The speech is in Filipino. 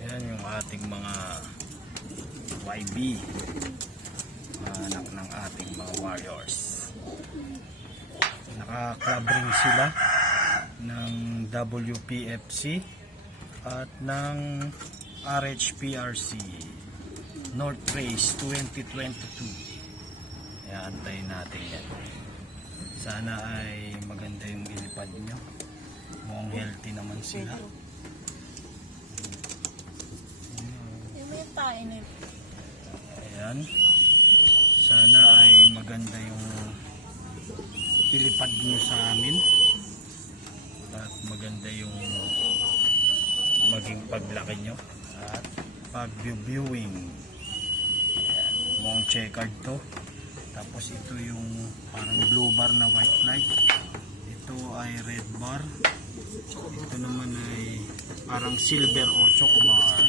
Ayan yung ating mga YB, anak ng ating mga warriors. Naka-club ring sila ng WPFC at ng RHPRC North Race 2022. Ayan, antayin natin yan. Sana ay maganda yung ilipad nyo. Mukhang healthy naman sila. Ayan. Sana ay maganda yung ilipad nyo sa amin. At maganda yung maging paglaki nyo. At pag-viewing. Mukhang checkered to. Tapos ito yung parang blue bar na white light. Ito ay red bar. Ito naman ay parang silver o choco bar.